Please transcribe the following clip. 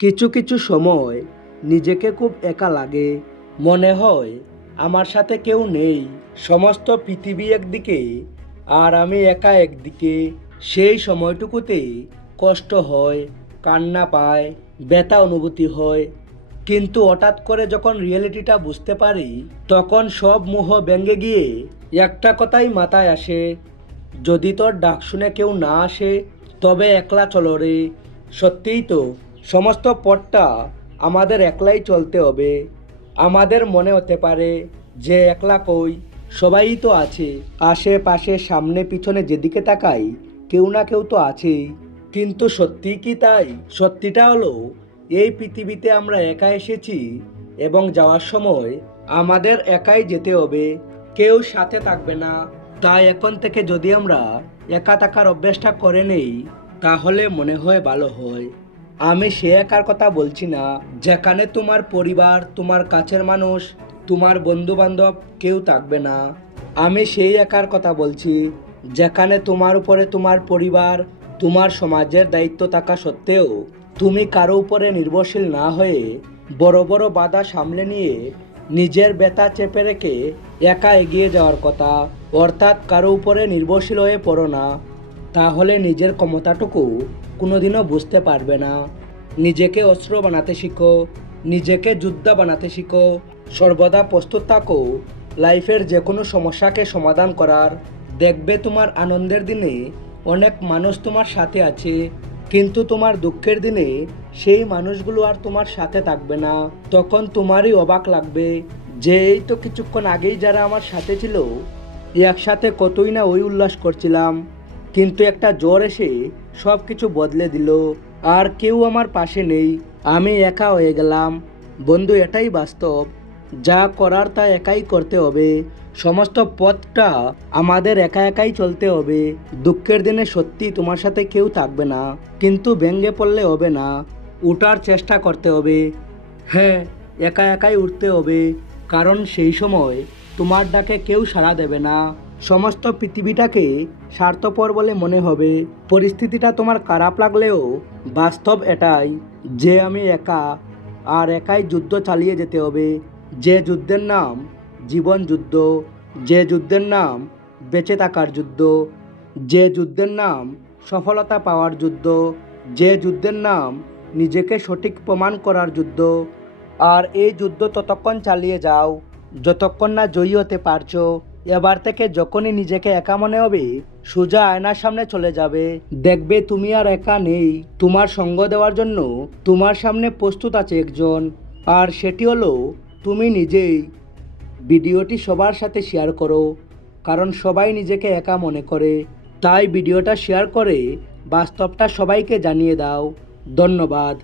কিছু কিছু সময় নিজেকে খুব একা লাগে। মনে হয়, আমার সাথে কেউ নেই, সমস্ত পৃথিবী একদিকে, আর আমি একা একদিকে। সেই সময়টুকুতে কষ্ট হয়, কান্না পায়, ব্যথা অনুভূতি হয়। কিন্তু হঠাৎ করে যখন রিয়েলিটিটা বুঝতে পারি, তখন সব মোহ ভেঙে গিয়ে একটা কথাই মাথায় আসে, যদি তোর ডাক শুনে কেউ না আসে, তবে একলা চলো রে। সত্যিই তো সমস্ত পথটা আমাদের একলাই চলতে হবে। আমাদের মনে হতে পারে যে একলা কই, সবাই তো আছে। আশেপাশে সামনে পিছনে যেদিকে তাকাই, কেউ না কেউ তো আছেই। কিন্তু সত্যি কি তাই? সত্যিটা হলো, এই পৃথিবীতে আমরা একা এসেছি এবং যাওয়ার সময় আমাদের একাই যেতে হবে। কেউ সাথে থাকবে না। তাই এখন থেকে যদি আমরা একা থাকার অভ্যাসটা করে নেই, তাহলে মনে হয় ভালো হয়। আমি সে একার কথা বলছি না। যেখানে তোমার পরিবার, তোমার কাছের মানুষ, তোমার বন্ধু বান্ধব কেউ থাকবে না। আমি সেই একার কথা বলছি, যেখানে তোমার উপরে তোমার পরিবার, তোমার সমাজের দায়িত্ব থাকা সত্ত্বেও তুমি কারও উপরে নির্ভরশীল না হয়ে বড় বড় বাধা সামলে নিয়ে নিজের ব্যথা চেপে রেখে একা এগিয়ে যাওয়ার কথা। অর্থাৎ কারও উপরে নির্ভরশীল হয়ে পড়ো না। তাহলে নিজের ক্ষমতাটুকু কোনোদিনও বুঝতে পারবে না। নিজেকে অস্ত্র বানাতে শিখো, নিজেকে যোদ্ধা বানাতে শিখো। সর্বদা প্রস্তুত থাকো, লাইফের যে কোনো সমস্যাকে সমাধান করার। দেখবে তোমার আনন্দের দিনে অনেক মানুষ তোমার সাথে আছে, কিন্তু তোমার দুঃখের দিনে সেই মানুষগুলো আর তোমার সাথে থাকবে না। তখন তোমারই অবাক লাগবে যে এই তো কিছুক্ষণ আগেই যারা আমার সাথে ছিল, একসাথে কতই না ওই উল্লাস করছিলাম। কিন্তু একটা জ্বর এসে সব কিছু বদলে দিল। আর কেউ আমার পাশে নেই, আমি একা হয়ে গেলাম। বন্ধু, এটাই বাস্তব। যা করার তা একাই করতে হবে। সমস্ত পথটা আমাদের একা একাই চলতে হবে। দুঃখের দিনে সত্যি তোমার সাথে কেউ থাকবে না, কিন্তু ভেঙে পড়লে হবে না। উঠার চেষ্টা করতে হবে। হ্যাঁ একা একাই উঠতে হবে। কারণ সেই সময় তোমার ডাকে কেউ সাড়া দেবে না। সমস্ত পৃথিবীটাকে স্বার্থপর বলে মনে হবে। পরিস্থিতিটা তোমার খারাপ লাগলেও বাস্তব এটাই যে আমি একা আর একাই যুদ্ধ চালিয়ে যেতে হবে। যে যুদ্ধের নাম জীবন যুদ্ধ, যে যুদ্ধের নাম বেঁচে থাকার যুদ্ধ, যে যুদ্ধের নাম সফলতা পাওয়ার যুদ্ধ, যে যুদ্ধের নাম নিজেকে সঠিক প্রমাণ করার যুদ্ধ। আর এই যুদ্ধ ততক্ষণ চালিয়ে যাও, যতক্ষণ না জয়ী হতে পারছ। এবার থেকে যখনই নিজেকে একা মনে হবে, সোজা আয়নার সামনে চলে যাবে। দেখবে তুমি আর একা নেই। তোমার সঙ্গ দেওয়ার জন্য তোমার সামনে প্রস্তুত আছে একজন। আর সেটি হলো, তুমি নিজেই ভিডিওটি সবার সাথে শেয়ার করো, কারণ সবাই নিজেকে একা মনে করে। তাই ভিডিওটা শেয়ার করে বাস্তবটা সবাইকে জানিয়ে দাও। ধন্যবাদ।